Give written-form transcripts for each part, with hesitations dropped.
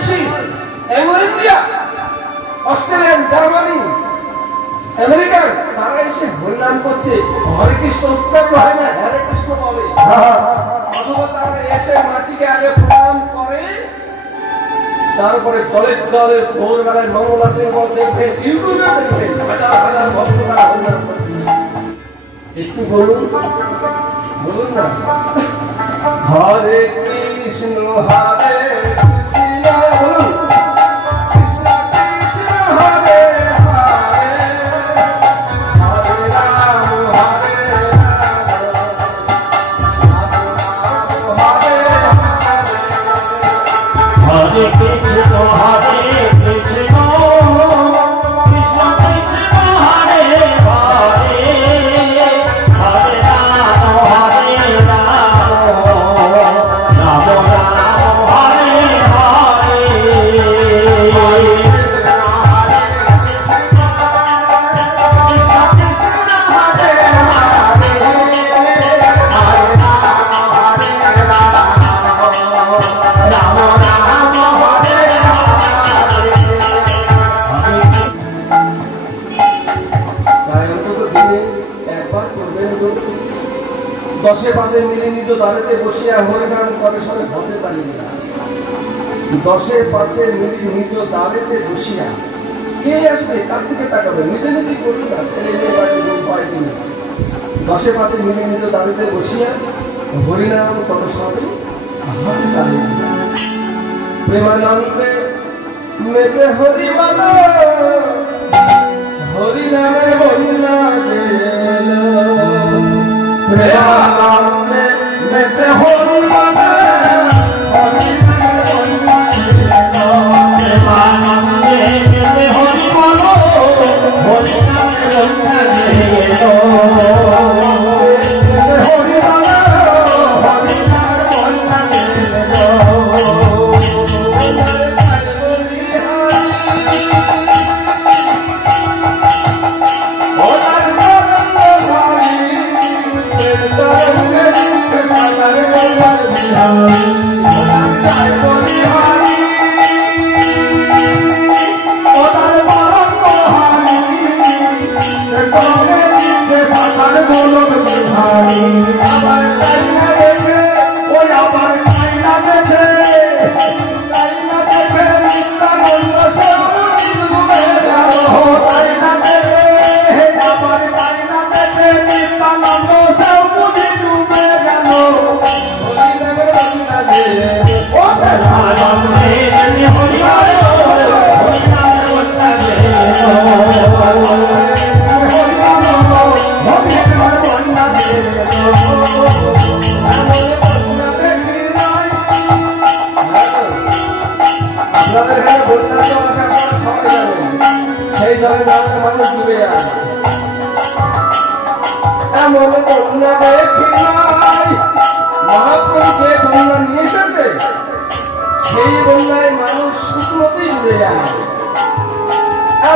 বিদেশি Anglo India Australian Germany American তারা এসে হরিনাম করছে হরে কৃষ্ণ উচ্চারণ হয় না হরে কৃষ্ণ বলে অথবা তারা এসে মাটিকে আগে প্রণাম করে তারপরে দলের দলে ভোরবেলায় মঙ্গলাতে দেখবে ইউটিউবে দেখবে হাজার হাজার ভক্তরা হরিনাম করছে একটু বলুন বলুন না হরে কৃষ্ণ হরে কৃষ্ণ বলুন দশে পাঁচে মিলে নিজ দাঁড়াতে বসিয়া হরিনাম করে সরে হতে পারি না দশে পাঁচে মিলে নিজ দাঁড়াতে বসিয়া কে আসবে তার দিকে তাকাবে নিজে নিজেই করুন না ছেলে মেয়ে বাড়ি পায় কিনা দশে পাঁচে মিলে নিজ দাঁড়াতে বসিয়া হরিনাম করে সরে হতে পারি না প্রেমানন্দে মেতে হরিবালা হরিনামে বলিলা প্রেমানন্দে মেতে হরিবালা প্রেমানন্দে মেতে হরিবালা হরিনামে বলিলা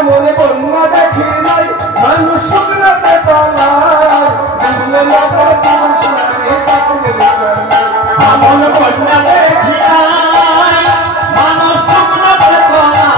মনে বন্যা দেখি নাই মানুষ শুকনাতে তলায় মনে বন্যা দেখি নাই মানুষ শুকনাতে তলায়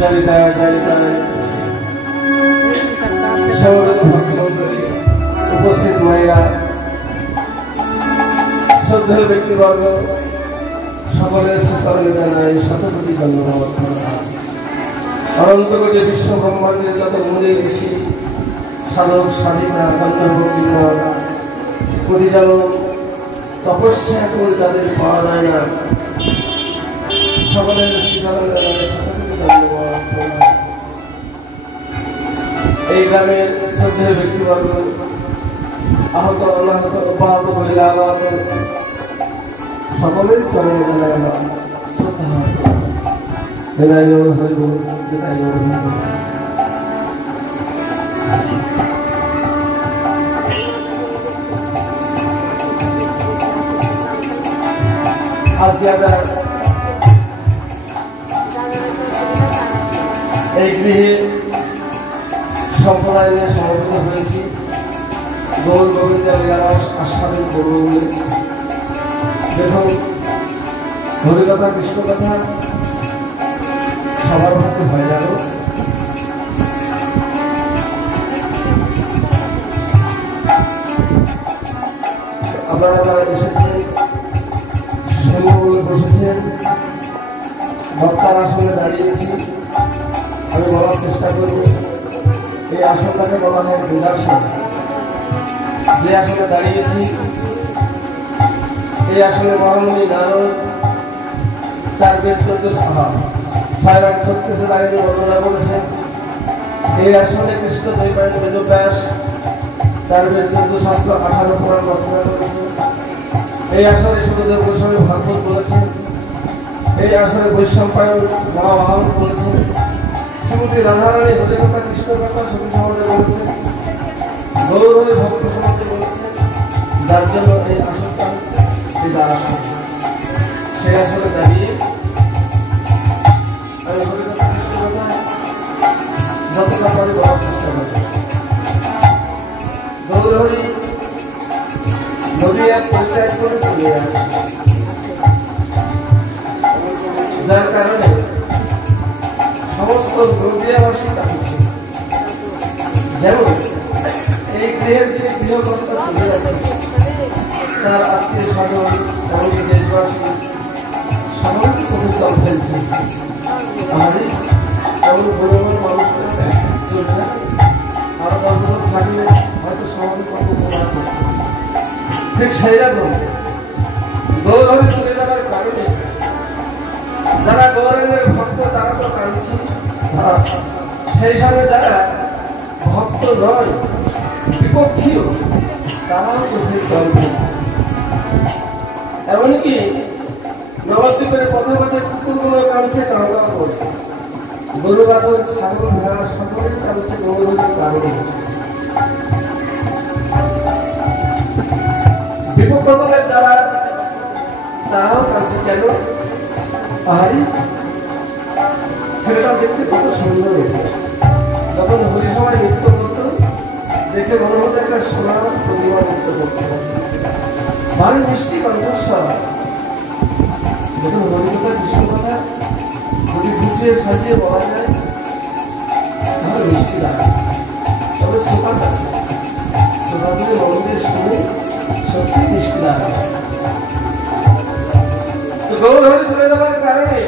জড়িতায় জড়িতায় সমবেত ভক্তমণ্ডলী, উপস্থিত মায়েরা, শ্রদ্ধেয় ব্যক্তিবর্গ, সকলের সুস্বাগত জানাই শতকোটি ধন্যবাদ। অনন্ত কোটি বিশ্ব ব্রহ্মাণ্ডের যত মুনি ঋষি, সাধক সাধিকা, গন্ধর্ব কিন্নর, পরিচালক, তপস্যা করে যাদের পাওয়া যায় না, সকলের সুস্বাগত জানাই শতকোটি ধন্যবাদ। এই গ্রামের শ্রদ্ধেয় ব্যক্তিবর্গ, আহত অনাহত অব্যাহত বহিরাগত সকলের চরণে জানাই আমার শ্রদ্ধা। বিদায় হইব, বিদায় হইব। আজকে আমরা এই গৃহে সম্প্রদায় নিয়ে সমবেত হয়েছি। গৌর গোবিন্দের লীলারস আস্বাদন করব বলে। দেখুন, হরিকথা কৃষ্ণকথা সবার মধ্যে হয় না। আপনারা যারা এসেছেন, শুনবো বলে বসেছেন, বক্তার আসনে দাঁড়িয়েছি। আমি বলার চেষ্টা করব, এই আসনটাকে বলা হয় বৃদ্ধাসন। যে আসনে দাঁড়িয়েছি, এই আসনে মহামণি নারদ 4 বেদ 6 লাখ 36 দাঁড়িয়ে বর্ণনা করেছেন। এই আসনে কৃষ্ণ দ্বৈপায়ন বেদব্যাস 4 বেদ 14 শাস্ত্র 18 পুরাণ রচনা করেছেন। এই আসনে সুখদেব গোস্বামী ভাগবত বলেছেন। এই আসনে বৈশম্পায়ন মহাভারত বলেছেন। শ্রীমতী রাধারানী হরিকথা কৃষ্ণকথা সখী সমাজে বলেছেন। গৌরহরি ভক্ত সমাজে বলেছেন। যার জন্য এই আসনটা হচ্ছে আসন। সেই আসনে দাঁড়িয়ে আমি হরিকথা কৃষ্ণকথা যতটা পারি বলার চেষ্টা করি। গৌরহরি নদী এক পরিত্যাগ করে চলে যাচ্ছে, যার কারণে সমস্ত নদীয়াবাসী কাঁদছে। যেমন এই গৃহের যে গৃহকর্তা চলে গেছে, তার আত্মীয় স্বজন এমনকি দেশবাসী সকলে চোখে জল ফেলছে। আমাদের এমন গৌরবের মানুষরা চলে যায়, আরো 10 বছর থাকলে হয়তো সমাজে কত উপকার করত। ঠিক সেই রকম গৌরবে চলে যাওয়ার কারণে যারা গৌরাঙ্গের ভক্ত তারা তো কাঁদছে, সেই সঙ্গে যারা ভক্ত নয়, বিপক্ষীয়, তারাও চোখের জল ফেলছে। এমনকি নবদ্বীপের পথে পথে কুকুরগুলো কাঁদছে, কাঁদা করে গরু বাছর ছাগল ভেড়া সকলেই কাঁদছে গৌরবের কারণে। বিপক্ষ দলের যারা, তারাও কাঁদছে কেন? পাহাড়ি ছেলেটা দেখতে কত সুন্দর হতো। যখন হরিসভায় নৃত্য করতো, দেখে মনে হতো একটা সোনা প্রতিমা নৃত্য করছে, ভারী মিষ্টি কণ্ঠস্বর। দেখুন, হরিকথা কৃষ্ণকথা যদি গুছিয়ে সাজিয়ে বলা যায়, তাহলে মিষ্টি লাগে। তবে শ্রোতা আছে, শ্রোতাগুলি মন দিয়ে শুনে সত্যি মিষ্টি লাগে। গৌরহরি চলে যাওয়ার কারণে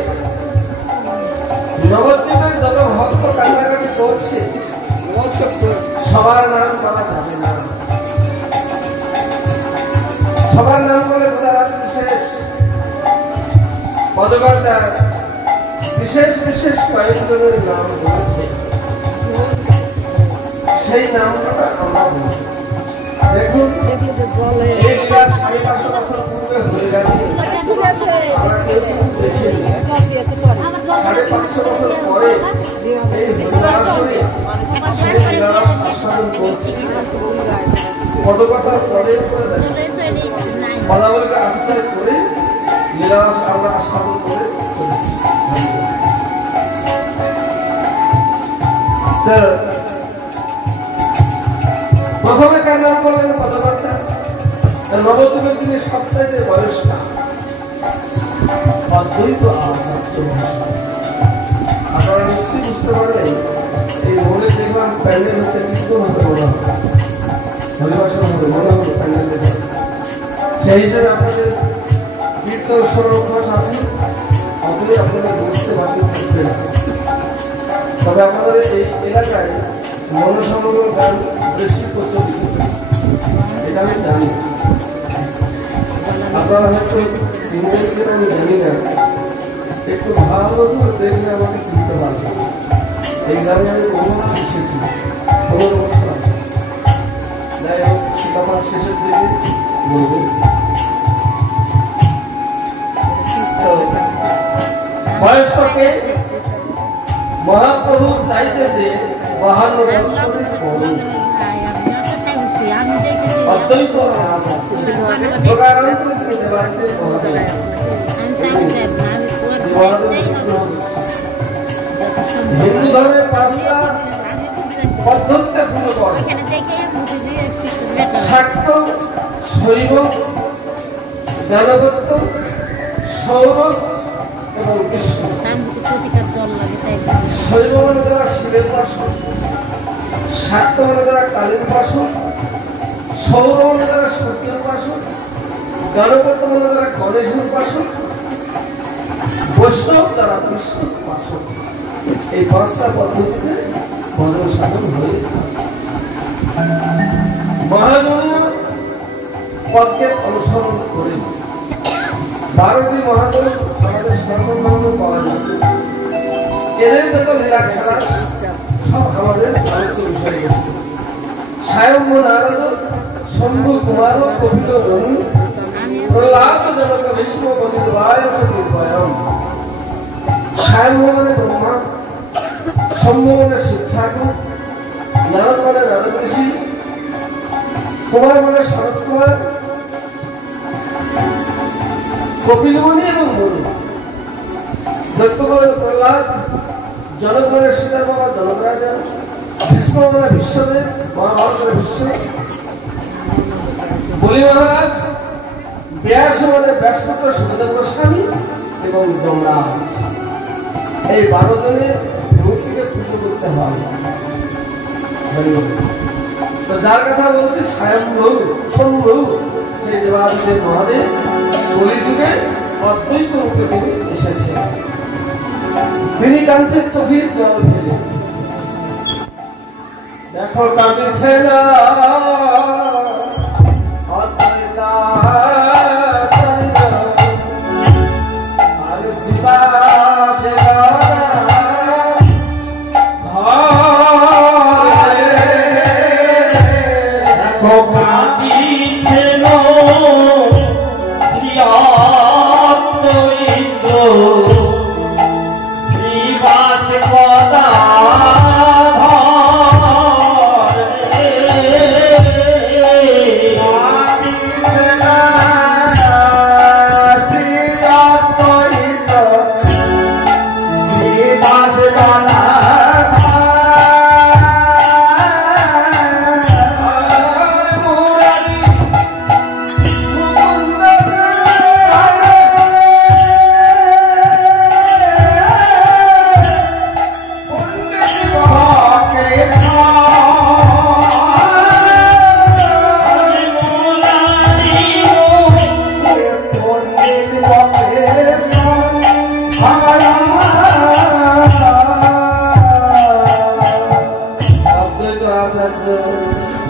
নবদ্বীপের যত ভক্ত কান্নাকাটি করছে, সবার নাম বলা যাবে না। সবার নাম বলে গোটা রাত্রি শেষ। পদকর্তার বিশেষ বিশেষ কয়েকজনের নাম বলেছে, সেই নামটা আমরা বলি। দেখুন, এই লীলা 550 বছর পূর্বে হয়ে গেছে। 550 বছর পরে এই হরিদাসনে আস্বাদন করছি। পদকর্তার পদের করে পদাবলীকে আশ্রয় করে লীলারস আমরা আস্বাদন করে চলেছি। প্রথমে কার নাম বললেন? পদকর্তা। নবদ্বীপের তিনি সবচাইতে বয়স্ক অদ্বৈত আচার্য। আপনারা নিশ্চয়ই বুঝতে পারবেন এই মোড়ে দেখলাম প্যান্ডেল হচ্ছে কিন্তু হবে মনে হবে হরিবাসন হবে মনে হবে প্যান্ডেল দেখে সেই হিসেবে আপনাদের কীর্তন স্বর অভ্যাস আছে অতই আপনারা বুঝতে বাকি থাকবে না তবে আমাদের এই এলাকায় মনসামঙ্গল গান বেশি প্রচলিত এটা আমি জানি আপনারা হয়তো চিনতে আমি জানি না একটু ভালো করে দেখলে আমাকে চিনতে পারবে এই গানে আমি বহুবার এসেছি বহু বছর যাই হোক সেটা আমার শেষের দিকে বলবো বয়স্ককে মহাপ্রভু চাইতেছে 52 বছরের বড় অদ্বৈত আশা প্রকারান্তর দেবাতে হিন্দু ধর্মের 5টা পদ্ধতিতে পুজো করে শাক্ত শৈব জ্ঞানগত সৌর এবং কৃষ্ণ শৈব মানে যারা শিবের উপাসক শাক্ত মানে যারা কালীর উপাসক সৌর মানে যারা সূর্যের উপাসক জ্ঞানগত মানে যারা গণেশের উপাসক বৈষ্ণব যারা কৃষ্ণ উপাসক এই 5টা পদ্ধতিতে ভজন সাধন হয়ে মহাজনীয় পদকে অনুসরণ করে 12টি মহাজন আমাদের সর্বধর্ম পাওয়া যায় এদের যত লীলা খেলা সব আমাদের আলোচ্য বিষয় বস্তু স্বয়ম্ভু নারদ শম্ভু কুমার কপিল বনু প্রহ্লাদ জনক ভীষ্ম বলির্বায় সতীর্বয়ম স্বয়ম্ভু মানে ব্রহ্মা শম্ভু মানে শিব ঠাকুর নারদ মানে নারদ ঋষি কুমার মানে শরৎ কুমার কপিল মুনি এবং মনু দত্ত মানে প্রহ্লাদ জনক মানে সীতার বাবা জনক রাজা ভীষ্ম মানে বিশ্বদেব মহাভারত মানে বিশ্ব বলি মহারাজ ব্যাস মানে ব্যাসপুত্র সুখদেব গোস্বামী এবং যমরাজ এই 12 জনের মূর্তিকে পুজো করতে হয় তো যার কথা বলছি স্বয়ম্ভু শম্ভু সেই দেবাদিদেব মহাদেব কলিযুগে অদ্বৈত রূপে তিনি এসেছেন তিনি কাঁদছেন চোখের জল ফেলে দেখো কাঁদছে না অদ্বৈতা আর শিবা সে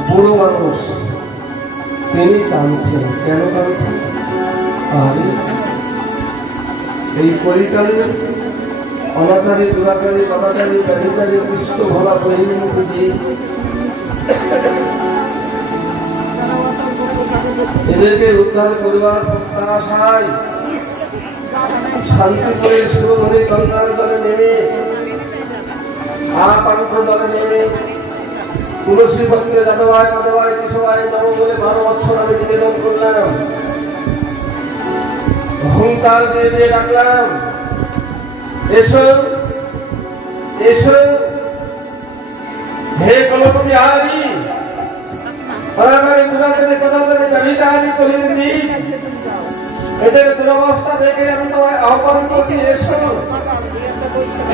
বুড়ো মানুষ তিনি কাঁদছেন কেন কাঁদছেন এই কলিকালে অনাচারী দুরাচারী গদাচারী ব্যভিচারী কৃষ্ণ ভোলা বহির্মুখী এদেরকে উদ্ধার করিবার প্রত্যাশায় শান্তি করে শিবধনী গঙ্গার জলে নেমে আপান্ত্র জলে নেমে তুলসী ভক্তরে দাদভাই মাধবাই কেশবাই নম বলে 12 বছর আমি নিবেদন করলাম অহংকার দিয়ে দিয়ে ডাকলাম এসো এসো হে কলক বিহারী অনাচারী দুরাচারী গদাচারী ব্যভিচারী কলির এদের দুরবস্থা দেখে আমি তোমায় আহ্বান করছি এসো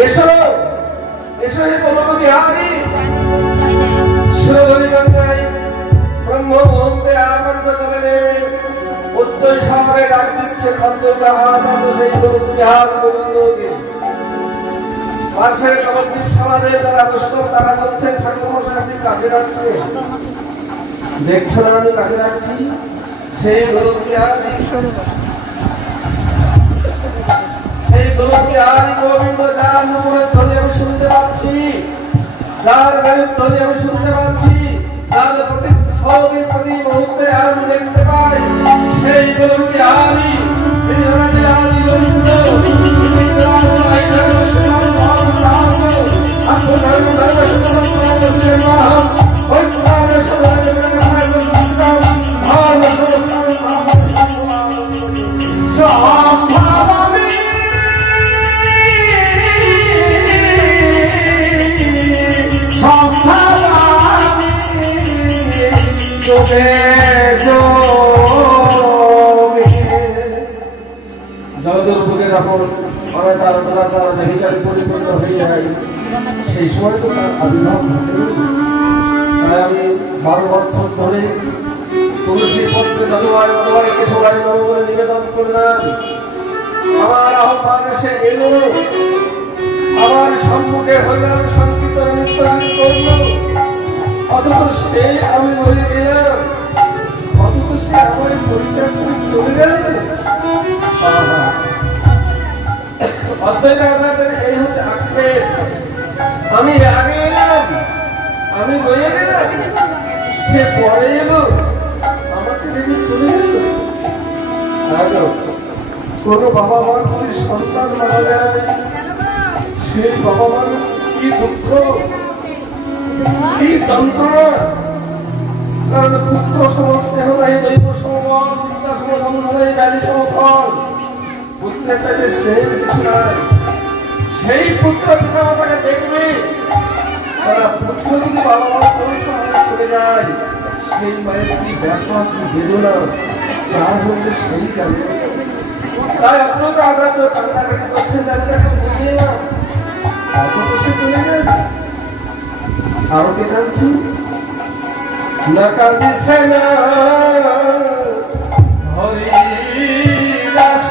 এসো এসো হে গোলক বিহারী শিরোধনী গঙ্গায় ব্রহ্ম মহন্তে আকণ্ঠ জলে নেমে উচ্চ শহরে ডাক দিচ্ছে সেই গোলক বিহার গোবিন্দকে। পাশের নবদ্বীপ সমাজে যারা বৈষ্ণব তারা বলছেন ঠাকুর মশাই আপনি কাজে রাখছে, দেখছো না আমি কাজে রাখছি। সেই গোলক বিহারী গোবিন্দ যার নুপুরের ধ্বনি আমি শুনতে পাচ্ছি, যার গানের ধ্বনি আমি শুনতে পাচ্ছি, তার প্রতি ছবি প্রতি মুহূর্তে আমি দেখতে পাই সেই গোলক বিহারী গোবিন্দ জগতের বুকে যখন পরিপূর্ণ হয়ে যায় সেই সময় তো তার আবির্ভাব ঘটে। তাই আমি 12 বছর ধরে তুলসী পত্রে দাদুভাই দাদুভাইকে সবাই নবমে নিবেদন করলাম। আমার আহ্বানে সে এলো, আমার সম্মুখে হইলাম সংকীর্তন নিত্যান করল, অথচ সে আমি মরে গেলাম, অথচ সে আমার পরিত্যাগ করে চলে গেল। এই হচ্ছে আক্ষেপ। আমি আগে এলাম, আমি রয়ে গেলাম, সে পরে এলো, আমাকে রেখে চলে গেল। কোন বাবা মার যদি সন্তান মারা যায় সেই বাবা মার কি দুঃখ, কি যন্ত্রণা। কারণ পুত্র সমস্নেহ নাই, দৈব সমবল, পিতা সমবন্ধ নাই, ব্যাধি সমফল। পুত্রের চাইতে স্নেহের কিছু নাই। সেই পুত্র পিতা মাতাকে দেখবে, তারা পুত্র যদি বাবা মা করেছে চলে যায়, সেই মায়ের কি ব্যথা কি বেদনা যার হচ্ছে সেই জানে। তাই আপনার তো আজাদ কান্নাকাটি করছেন, আমি তাকে বলিয়ে এলাম, অথচ সে চলে গেল। আরো কে কাঁদছি না, কাঁদিছে না হরি দাস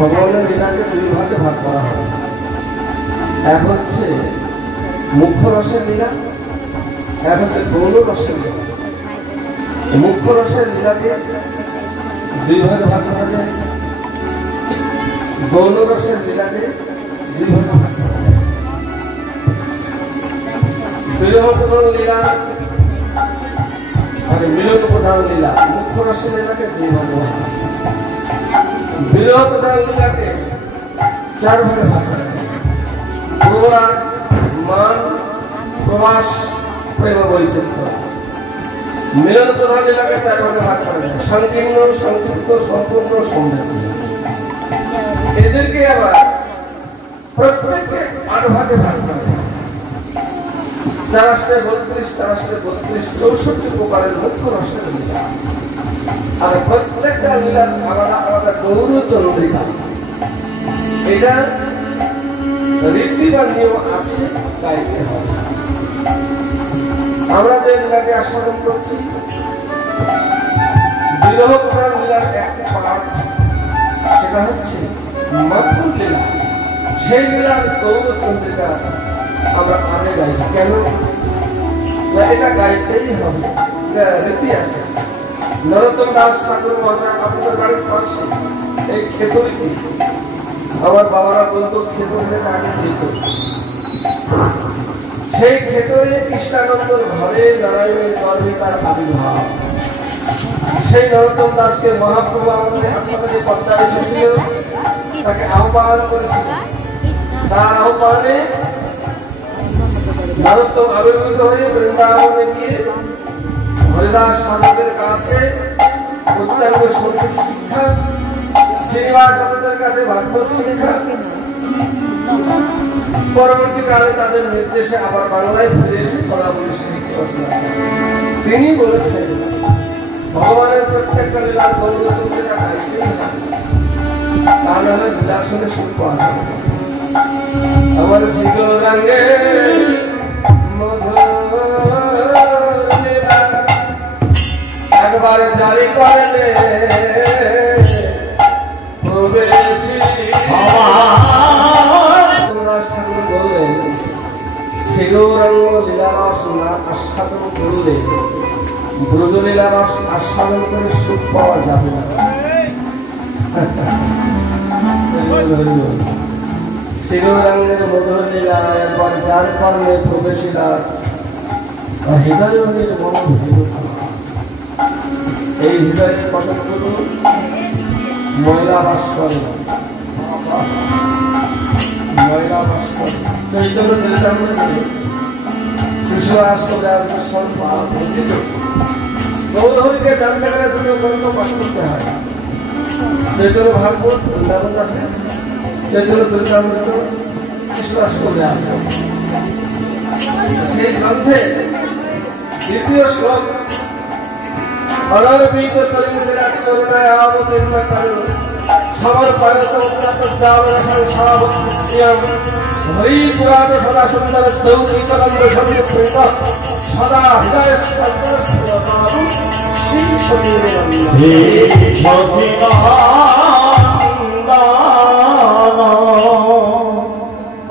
ভগবানের লীলাকে দুই ভাগে ভাগ করা হয়। এক হচ্ছে মুখ্য রসের লীলা, এক হচ্ছে গৌণ রসের লীলা। মুখ্য রসের লীলাকে দুই ভাগে ভাগ করা যায়, গৌণ রসের লীলাকে দুই ভাগে ভাগ করা যায়। বিরহ প্রধান লীলা আর মিলন প্রধান লীলা, মুখ্য রসের লীলাকে দুই ভাগে ভাগ করা যায়। বিরহ প্রধান লীলাকে 4 ভাগে ভাগ করা যায়। প্রবাদ, মান, প্রবাস, প্রেম, বৈচিত্র্য। মিলন প্রধান লীলাকে 4 ভাগে ভাগ করা যায়: সংকীর্ণ, সংক্ষিপ্ত, সম্পূর্ণ, সমৃদ্ধ। এদেরকে আবার প্রত্যেককে 8 ভাগে ভাগ করা যায়। 4 × 32, 4 × 32, 64 প্রকারের মুখ্য রসের লীলা। আর প্রত্যেকটা লীলার আলাদা আলাদা গৌর চন্দ্রিকা। এটা রীতি বা নিয়ম আছে, গাইতে হবে। আমরা যে লীলাকে আস্বাদন করছি, বিরহ প্রধান লীলার একটি পাঠ, সেটা হচ্ছে মধুর লীলা। সেই লীলার গৌর চন্দ্রিকা আমরা আগে গাইছি। কেন? এটা গাইতেই হবে, রীতি আছে। নরোত্তম দাস ঠাকুর মহাশয় আপনাদের বাড়ির পাশে এই খেতরিটি, আমার বাবারা বলতো খেতরিতে তাকে দিত। সেই ক্ষেত্রে কৃষ্ণানন্দর ঘরে নারায়ণের গর্ভে তার আবির্ভাব। সেই নরোত্তম দাসকে মহাপ্রভু আমাদের আপনাদের পর্দায় এসেছিল, তাকে আহ্বান করেছিল। তার আহ্বানে নরোত্তম আবির্ভূত হয়ে বৃন্দাবনে গিয়ে হরিদাস সাধকের কাছে উচ্চাঙ্গ সঙ্গীত শিক্ষা, শ্রীনিবাস সাধকের কাছে ভাগবত শিক্ষা, পরবর্তীকালে তাদের নির্দেশে আবার বাংলায় ফিরে এসে কথা বলে তিনি বলেছেন ভগবানের প্রত্যেকটা লীলার গৌরব তা নাহলে বিলাসনে শুরু করা যাবে। আমার শিগরাঙ্গে একবারে জারি করে দে প্রবেশী শিগৌরাঙ্গ লীলারস না আস্বাদন করলে ব্রজলীলারস আস্বাদন করে সুখ পাওয়া যাবে না। শিগৌরাঙ্গের মধুর লীলা একবার যার কারণে প্রবেশিলা হৃদয় এই হৃদয়ের কতগুলো ময়লা বাস করে, ময়লা বাস করে। চৈতন্য চরিতামৃতে গৌরহরিকে জানতে গেলে তুমি গ্রন্থ পাঠ করতে হয়। চৈতন্য ভাগবত বৃন্দাবন আছে, চৈতন্য চরিতামৃত কৃষ্ণাস করে আছে। সেই গ্রন্থে দ্বিতীয় শ্লোক অনর্পিত চরিত্রের করুণায় অবতীর্ণ সমর্পয়ত উন্নত জালরসং সভাবত্যম হরি পুরাণ সদা সুন্দর দৌহিতানন্দ সংযুক্ত সদা হৃদয় স্পন্দনস্ফুরতাম শ্রী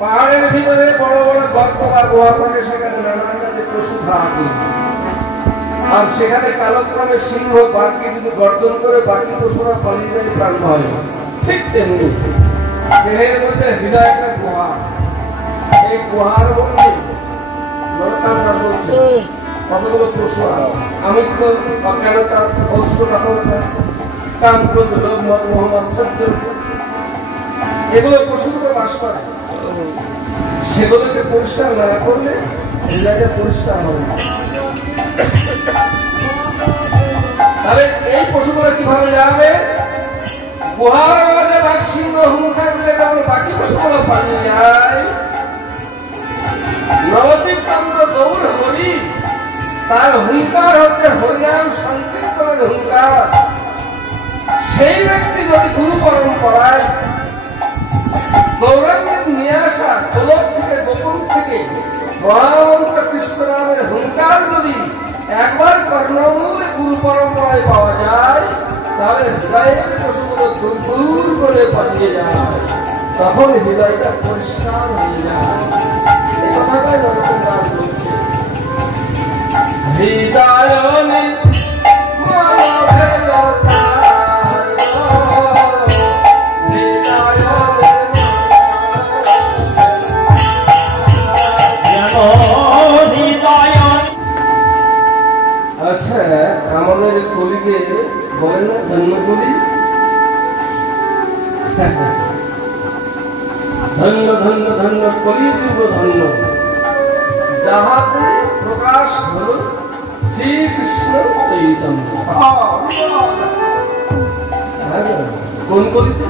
পাহাড়ের ভিতরে বড় বড় গর্ত বা গুহা থাকে, সেখানে নানা জাতের পশু থাকে। আর সেখানে কালক্রমে সিংহ বাঘকে যদি গর্জন করে বাকি পশুরা পালিয়ে যায়, প্রাণ ভয়। ঠিক তেমনি দেহের মধ্যে হৃদয় একটা গুহা, এই গুহার মধ্যে বলছে কতগুলো পশু আছে। আমি অজ্ঞানতা, অস্ত্রঘাতকতা, কাম, ক্রোধ, লোভ, মদ, মোহ, মাৎসর্য, এগুলো পশুগুলো বাস করে। সেগুলোকে পরিষ্কার না করলে হৃদয়টা পরিষ্কার হবে না। তাহলে এই পশুগুলো কিভাবে যাবে? গুহার মাঝে বাঘ সিংহ হুঙ্কার দিলে যেমন বাকি পশুগুলো পালিয়ে যায়, নবদ্বীপ চন্দ্র গৌর হরি তার হুঙ্কার হচ্ছে হরিনাম সংকীর্তনের হুঙ্কার। সেই ব্যক্তি যদি গুরু পরম্পরায় গৌরাঙ্গের নিয়ে আসা গোলক থেকে গোকুল থেকে মহামন্ত্র কৃষ্ণ নামের হুঙ্কার যদি একবার কর্ণমূলে গুরু পরম্পরায় পাওয়া যায়, তাহলে হৃদয়ের পশুগুলো দূর দূর করে পালিয়ে যায়, তখন হৃদয়টা পরিষ্কার হয়ে যায়। এই কথাটাই নরোত্তম দাস বলছে। হৃদয় আচ্ছা, আমাদের কলিকে বলে না ধন্য কলি, ধন্য ধন্য ধন্য কলি যুগ ধন্য, যাহাতে প্রকাশ হল শ্রীকৃষ্ণ চৈতন্য। কোন কলিতে?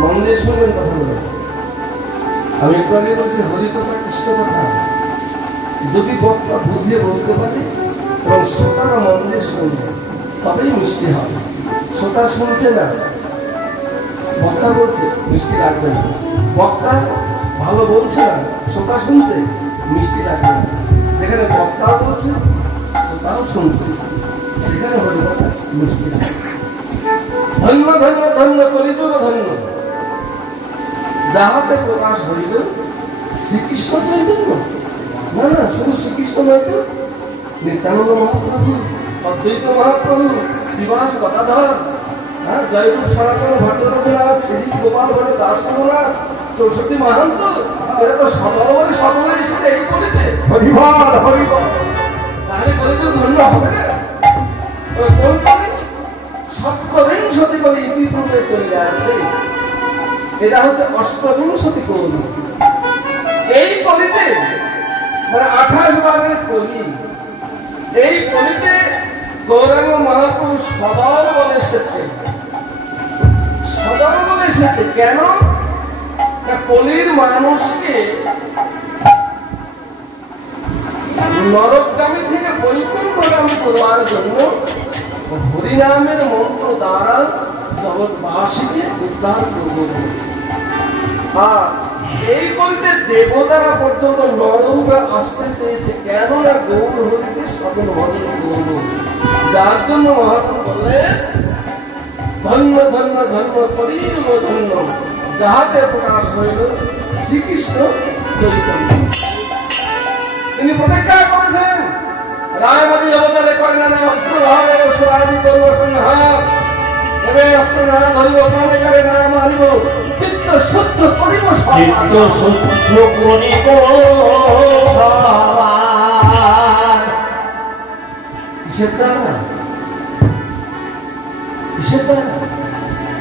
মন দিয়ে শুনবেন কথাগুলো। আমি একটু আগে বলছি হরি কথা, কৃষ্ণ কথা যদি বক্তা বুঝিয়ে বলতে পারে এবং শ্রোতারা মন দিয়ে শুনবে, তবেই মিষ্টি হবে। শ্রোতা শুনছে না, বক্তা বলছে, মিষ্টি লাগবে না। বক্তা ভালো বলছে না, শ্রোতা শুনছে, মিষ্টি লাগবে না। যেখানে বক্তাও বলছে, শ্রোতাও শুনছে, সেখানে হরি কথা মিষ্টি লাগবে। ধন্য ধন্য ধন্য কলিযুগ ধন্য, যাহাতে প্রকাশ হইল শ্রীকৃষ্ণ চৈতন্য। না না, শুধু শ্রীকৃষ্ণ নয় তো? নিত্যানন্দ মহাপ্রভু, অদ্বৈত মহাপ্রভু, শ্রীবাস গদাধর, জয়গুরু সনাতন ভট্টাচার্য, শ্রী গোপাল ভট্ট দাস রঘুনাথ, 64 মাহান্ত, এরা তো সকল বলে সকলে এসেছে এই বলিতে। হরিবল হরিবল। তাহলে বলিতে ধন্য হবে না? কোন কলি? সপ্তবিংশতি কলি ইতিপূর্বে চলে যাচ্ছে। এটা হচ্ছে অষ্টবিংশতি কলি। এই কলিতে মানে 28 বারের কলি। এই কলিতে গৌরাঙ্গ মহাপুরুষ সদল বলে এসেছে। সদল বলে এসেছে কেন? কলির মানুষকে নরকগামী থেকে বৈকুণ্ঠগামী করবার জন্য হরিনামের মন্ত্র দ্বারা জগৎবাসীকে উদ্ধার করব। আর এই বলতে দেবতারা পর্যন্ত নররূপে আসতে চেয়েছে কেন না গৌর হরিকে সকল ভজন করব। যার জন্য মহাপ্রভু বললেন ধন্য ধন্য ধন্য কলির ধন্য, যাহাতে প্রকাশ হইল শ্রীকৃষ্ণ চৈতন্য। তিনি প্রতিজ্ঞা করেছেন রায়মাদি অবতারে করেন না অস্ত্র ধরে অসরাজি করব সংহার, তবে অস্ত্র না ধরিব প্রাণে করে না মারিব, চিত্ত শুদ্ধ করিব চিত্ত শুদ্ধ করিব সবার। কিসের দ্বারা? কিসের দ্বারা?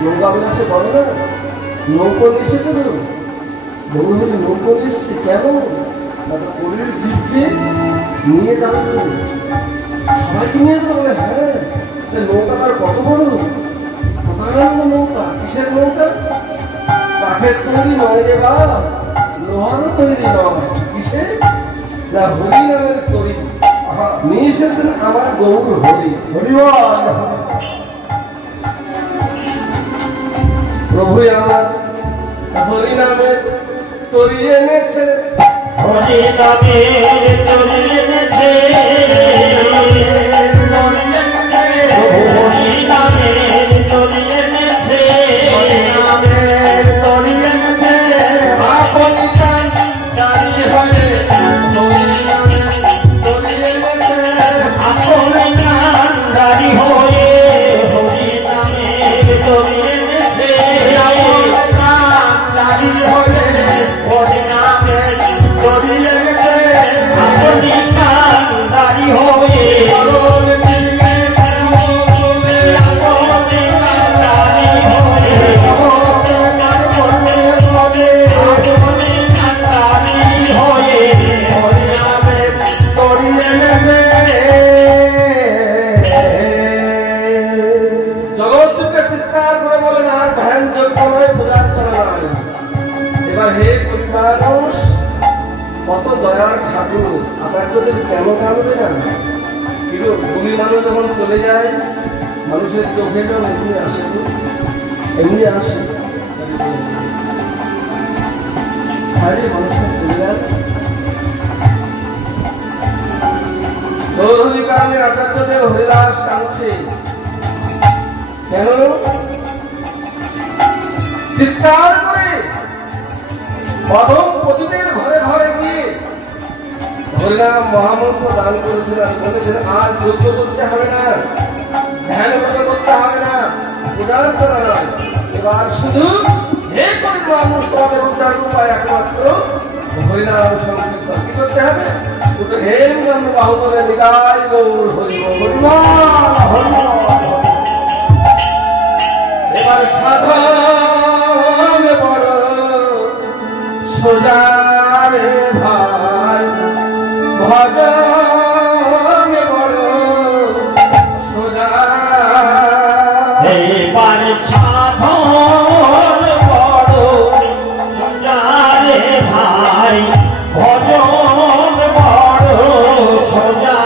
নৌকা বিলাসে বলে না নৌকো এসেছে না, বহুদিন নৌকো এসছে কেন? কলির জীবকে নিয়ে যাবে, সবাইকে নিয়ে যাবে। হ্যাঁ, নৌকা তার কত বড় নৌকা। কিসের নৌকা? কাঠের তৈরি নয় রে বা, লোহারও তৈরি নয়। কিসের? না হরি নামের তৈরি। নিয়ে এসেছেন আমার গৌর হরি। হরিবল। প্রভু আমার হরি নামের তৈরি এনেছে, হরি নামে তরি এনেছে, হরি নামে তরি এনেছে, হরি নামে তরি এনেছে। আপন প্রাণ দাঁড়ি হয়ে হরি নামে তরি এনেছে, আপন প্রাণ দাঁড়ি হয়ে হরি নামে তরি এনেছে, আপন প্রাণ দাঁড়ি হয়ে হরি নামে তরি এনেছে, আপন প্রাণ দাঁড়ি হয়ে জগৎকে চিৎকার করে বলেন আর ধ্যান যোগ্য নয়, পূজার চলা নয়। এবার হে কলি মানুষ, কত দয়ার ঠাকুর আচার্যদেব কেন কাঁদবে না? কিন্তু কলি মানুষ যখন চলে যায় মানুষের চোখে জল এমনি আসে, এমনি আসে। মানুষটা চলে যায় গৌরী কারণে আচার্যদেব হরিদাস কাঁদছে কেন? চিৎকার করে প্রথম পতিতের ঘরে ঘরে গিয়ে হরিনাম মহামন্ত্র দান করেছিলেন। বলেছিলেন আর যজ্ঞ করতে হবে না, ধ্যান করতে হবে না, পূজার করা নয়। এবার শুধু হে করি মানুষ তোমাদের উদ্ধার উপায় একমাত্র হরিনাম সংকীর্তন। কি করতে হবে? শুধু হে বাহুবলে নিদায় গৌর হরি এবার সাধন বড় সোজারে ভাই, ভজন বড় সোজা। এবার সাধন বড় সোজারে ভাই, ভজন বড় সোজা।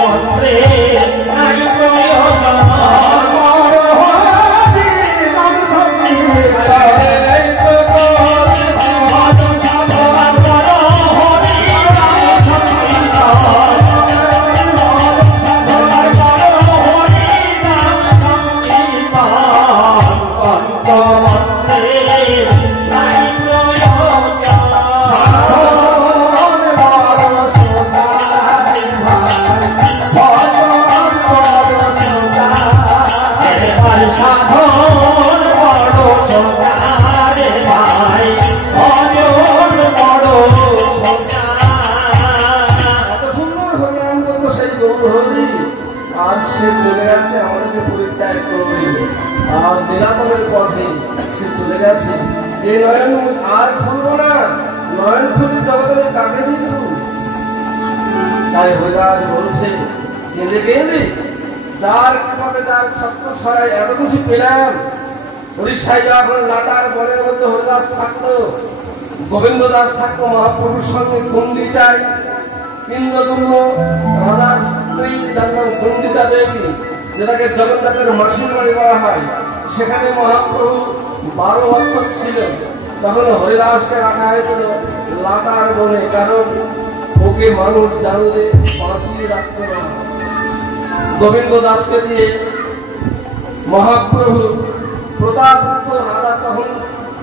মন্ত্রে নাই প্রয়োজন নীলাচলের পথে সে চলে গেছে। এই নয়ন আর খুলবো না, নয়ন খুলি জগতের কাকে দিল। তাই হরিদাস বলছে কেঁদে কেঁদে যার পথে যার ছত্র ছড়ায় এত খুশি পেলাম। উড়িষ্যায় যখন লাটার বনের মধ্যে হরিদাস থাকতো, গোবিন্দ দাস থাকতো মহাপ্রভুর সঙ্গে কুন্ডি চাই। ইন্দ্রদুম্ন রাজার স্ত্রী যার নাম কুন্ডিতা দেবী, যেটাকে জগন্নাথের মাসির বাড়ি বলা হয়, সেখানে মহাপ্রভু 12 বছর ছিল। তখন হরিদাসকে রাখা হয়েছিল লাটার বনে, কারণ ওকে মানুষ জানলে বাঁচিয়ে রাখতো না। গোবিন্দ দাসকে দিয়ে মহাপ্রভু প্রতাপপুত্র রাজা তখন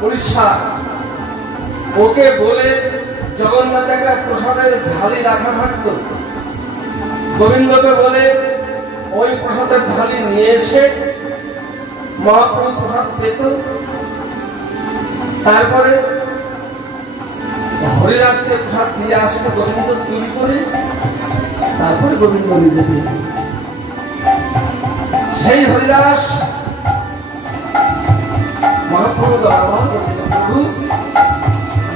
উড়িষ্যা, ওকে বলে জগন্নাথ একটা প্রসাদের ঝালি রাখা থাকতো। গোবিন্দকে বলে ওই প্রসাদের ঝালি নিয়ে এসে মহাপ্রভু প্রসাদ পেত। তারপরে হরিদাসকে প্রসাদ দিয়ে আসতো গোবিন্দ চুরি করে, তারপরে গোবিন্দ নিজে পেত। সেই হরিদাস মহাপ্রভু প্রভু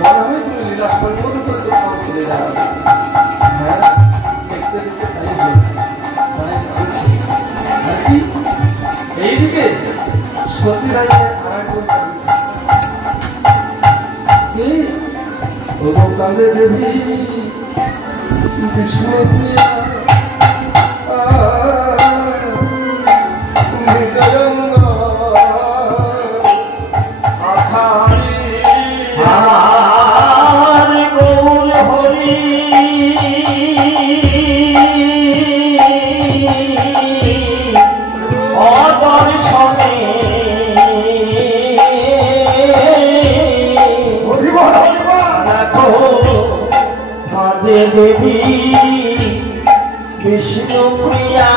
মনে হয় তুমি লীলা পরিবর্তন করে চলে যাও। হ্যাঁ, দেখতে দেখতে তাই কি এইদিকে সতী রাইয়ের আরেকজন কাঁদে দেবী বিষ্ণুপ্রিয়া বিজয়ঙ্গ আছাড়ি আর গৌর হরি অদর্শনে দেখো কাঁদে দেবী বিষ্ণুপ্রিয়া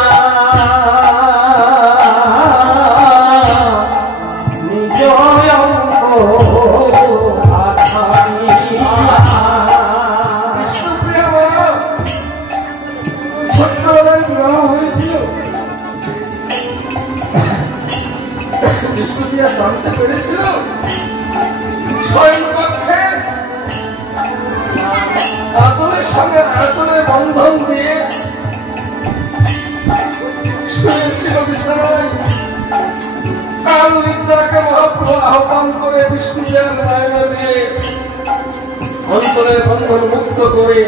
বিষ্ণুপ্রিয়া জানতে পেরেছিল স্বয়ংপক্ষে আঁচলের সঙ্গে আঁচলের বন্ধন দিয়ে শুয়েছিল বিছানায়। কাল নিদ্রাকে মহাপ্রভু আহ্বান করে বিষ্ণুপ্রিয়ার নয়ন দিয়ে অন্তরের বন্ধন মুক্ত করে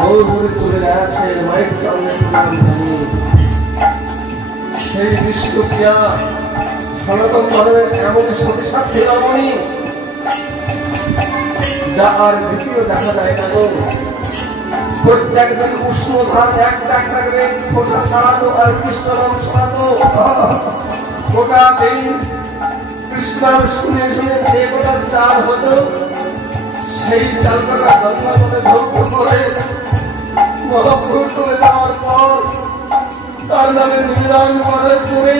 গৌরপুরে চলে গেছে মায়ের চরণে প্রণাম জানিয়ে। সেই বিষ্ণুপ্রিয়া সনাতন ধর্মের এমন সতী সাক্ষী রমণী যা আর দ্বিতীয় দেখা যায় না। প্রত্যেক দিন উষ্ণ ধান একটা একটা করে খোসা ছাড়াতো আর কৃষ্ণ নাম শোনাতো। গোটা দিন কৃষ্ণ নাম শুনে শুনে যে গোটা চাল হতো, সেই চালটা গঙ্গা মনে ধৌত করে মহাপ্রভু চলে যাওয়ার পর তার নামে নিদান করে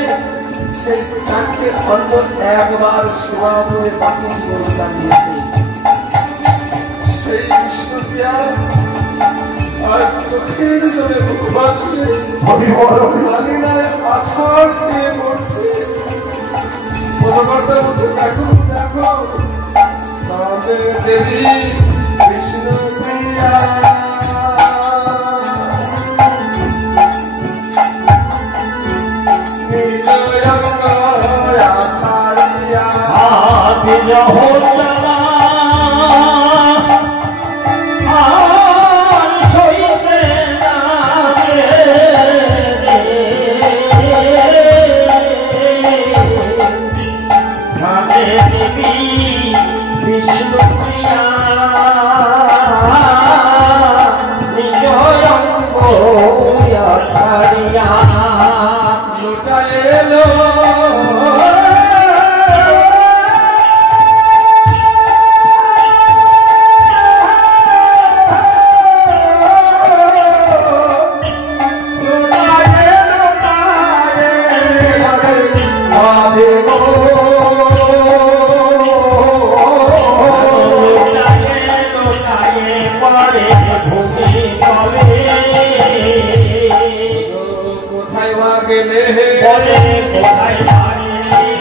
সেই 4টে অন্ন একবার সেবা করে বাকি জীবন কাটিয়েছে। সেই বিষ্ণুপ্রিয়া আর চোখের জলে মুখ ভাসিয়ে জানি না আছাড় খেয়ে পড়ছে। পদকর্তা বলছে দেখো দেখো কাঁদে দেবী বিষ্ণুপ্রিয়া। আর বলে কোথায় বাগেলি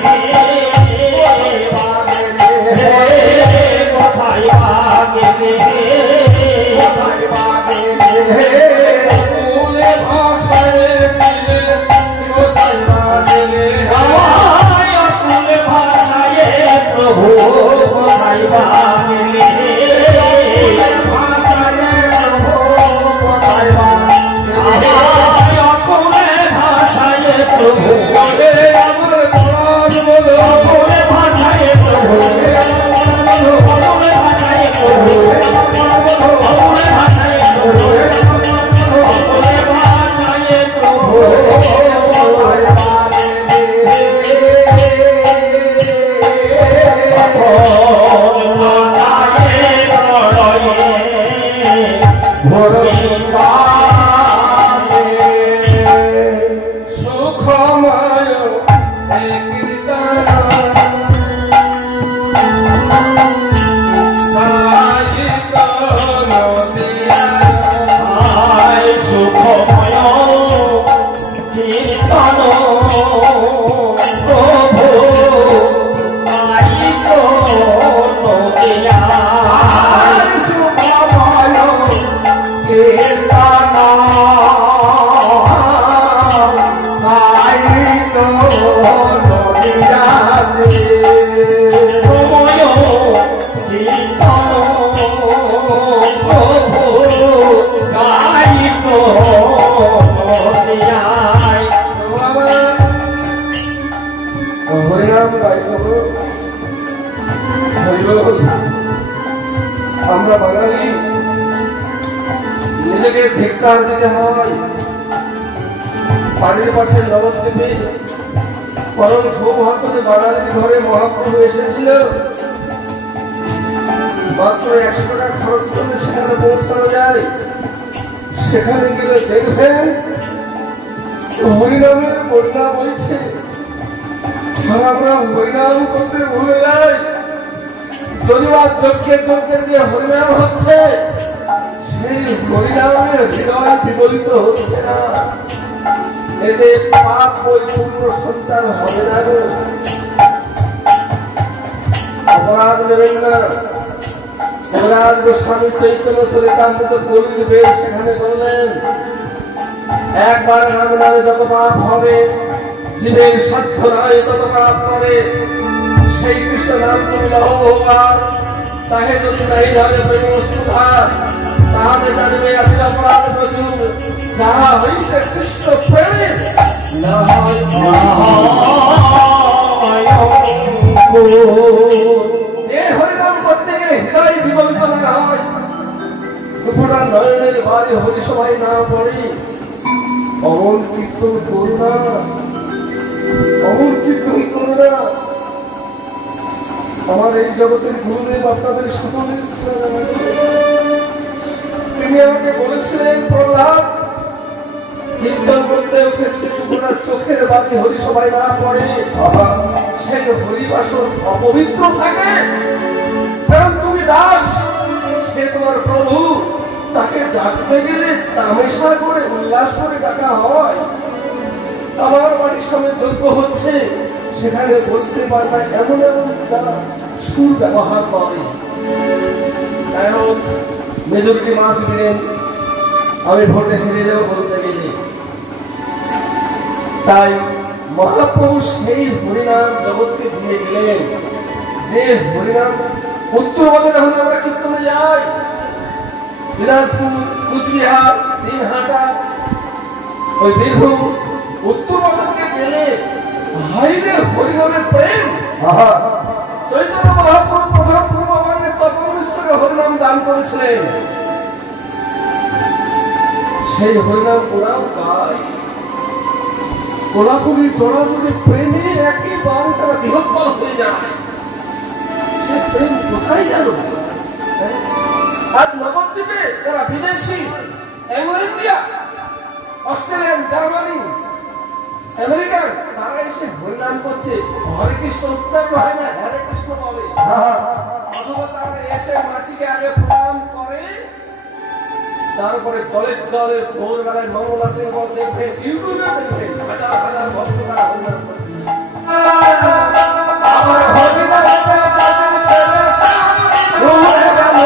কোথায় বাগেলি ফুলে ভাষায় দিলে কোথায় বাগেলে অকুল ভাষায় প্রভু কোথায় বাগেলি আমরা বাঙালি নিজেকে ধিক্কার দিতে হয়। বাড়ির পাশে নবদ্বীপে পরম সৌভাগ্যে বাঙালির ঘরে মহাপ্রভু এসেছিল। মাত্র 100 টাকা খরচ করলে সেখানে পৌঁছানো যায়। সেখানে গেলে দেখবেন হরিনামের বন্যা বইছে। আমরা হরিনাম করতে ভুলে যাই। যদিও যজ্ঞের যে হরিনাম হচ্ছে সেই হরিনামের হৃদয় বিগলিত হচ্ছে না। এতে পাপ পরিপূর্ণ সন্তান হবে না। অপরাধ নেবেন না। মহারাজ গোস্বামী চৈতন্য চরিতামৃত গলির বেদ সেখানে বললেন, একবার নাম নামে যত পাপ হবে, জীবের সাধ্য নয় তত পাপ করে। সেই কৃষ্ণ নাম তুমি লহ বহুবার, তাহে যদি নাই ধরে প্রেম সুধা, তাহাতে জানবে আছে অপরাধ প্রচুর। যাহা হইতে কৃষ্ণ প্রেমে যে হরিনাম করতে গেলে হৃদয় বিগলিত না হয়, দুপুরা নয়নের বাড়ি হরিসভায় না পড়ে, অমল কীর্তন করুণা, অমল কীর্তন করুণা। আমার এই জগতের গুরুদেব আপনাদের সকলের ছিলেন। তিনি আমাকে বলেছিলেন, প্রহ্লাদ কীর্তন করতে চোখের বাকি হরিসভায় না পড়ে, সেই হরিবাসন অপবিত্র থাকে। কারণ তুমি দাস, সে তোমার প্রভু, তাকে ডাকতে গেলে তামেশা করে উল্লাস করে ডাকা হয়। আমার বাড়ির সামনে যজ্ঞ হচ্ছে, সেখানে বসতে পারে না এমন এমন যারা সুর ব্যবহার করে। মেজরিটি মার্ক দিলেন, আমি ভোটে হেরে যাবো বলতে গেলে। তাই মহাপ্রভু সেই হরিনাম জগৎকে দিয়ে গেলেন, যে হরিনাম উত্তরবঙ্গে যখন আমরা কীর্তনে যাই, দিনাজপুর, কুচবিহার, দিনহাটা, ওই বীরভূম, উত্তরবঙ্গকে গেলে হাইরে হরিনামের প্রেম। চৈতন্য মহাপ্রভু প্রথম পূর্ববঙ্গে তপমিশ্রকে হরিনাম দান করেছিলেন। সেই হরিনাম ওরাও গায়। কোলাকুলির জোড়া যদি প্রেমে একেবারে তারা বৃহত্তর হয়ে যায়, সে প্রেম কোথায় গেল? আজ নবদ্বীপে যারা বিদেশি, Anglo India, Australian, Germany, American, তারা এসে হরিনাম করছে। হরে কৃষ্ণ উচ্চারণ হয় না, হরে কৃষ্ণ বলে। অথবা তারা এসে মাটিকে আগে প্রণাম করে, তারপরে কলেজ দলের ভোরবেলায় মঙ্গলাতে দেখবেন, ইউটিউবে দেখবেন, হাজার হাজার ভক্ত তারা হরিনাম করছে। আমার হরিনামে তাদের ছেলে ঘুরে গেল,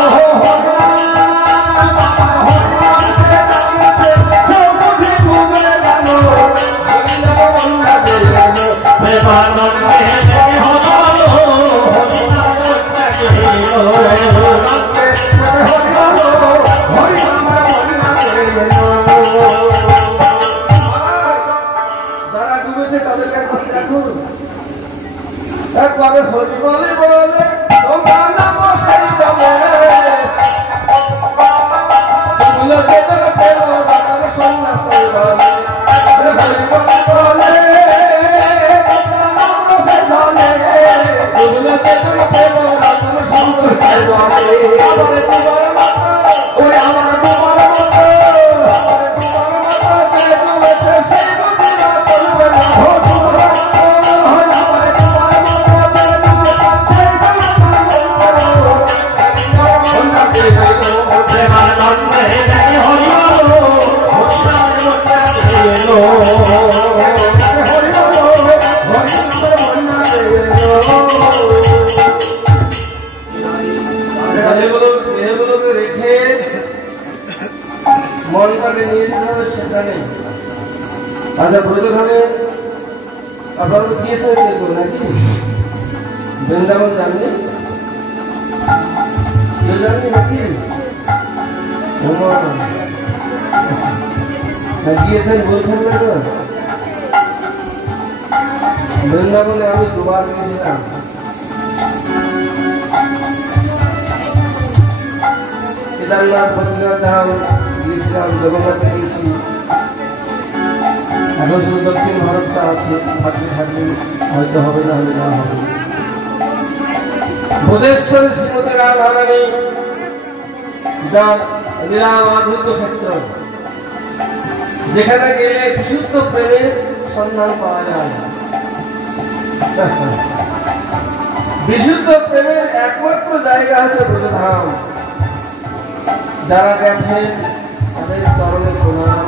যারা ডুবেছে তাদেরকে একবার দেখুন, একবারে হরি বলে বলে তোমরা নাম সেই দলে সন্ন্যাস বলে হরি বলে বলে এগুলোকে রেখে মনটাকে নিয়ে যেতে হবে সেখানে। আচ্ছা, ব্রজধামে আপনারা তো গিয়েছেন নাকি? বৃন্দাবন জাননি? কেউ জাননি নাকি? গিয়েছেন বলছেন না? বৃন্দাবনে আমি দুবার গিয়েছিলাম। কেদারনাথ, বদ্রীনাথ ধাম গিয়েছিলাম, জগন্নাথে গিয়েছি। এখন শুধু দক্ষিণ ভারতটা আছে, থাকলে থাকলে হয়তো হবে, না হলে না হবে। বোধেশ্বরী শ্রীমতী রাধারানী যা লীলা মাধুর্য ক্ষেত্র, যেখানে গেলে বিশুদ্ধ প্রেমের সন্ধান পাওয়া যায়। বিশুদ্ধ প্রেমের একমাত্র জায়গা আছে ব্রজধাম। যারা গেছেন তাদের চরণে প্রণাম।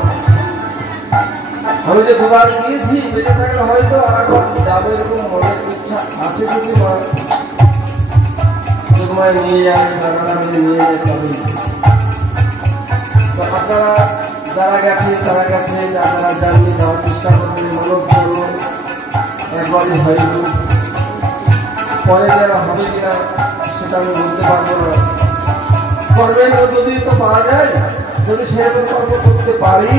আমি যে দুবার গিয়েছি, বেঁচে থাকলে হয়তো আরেকবার যাবো এরকম মনের ইচ্ছা আছে। যদি তোমায় নিয়ে যাবে, নিয়ে যেতে হবে। তো আপনারা যারা গেছে তারা গেছে, যারা যাননি যাওয়ার চেষ্টা করবেন, মনোভ করুন। একবারই হয়তো, পরে যারা হবে কিনা সেটা আমি বলতে পারবো না। কর্মের মধ্য দিয়ে তো পাওয়া যায়। যদি সেরকম কর্ম করতে পারি,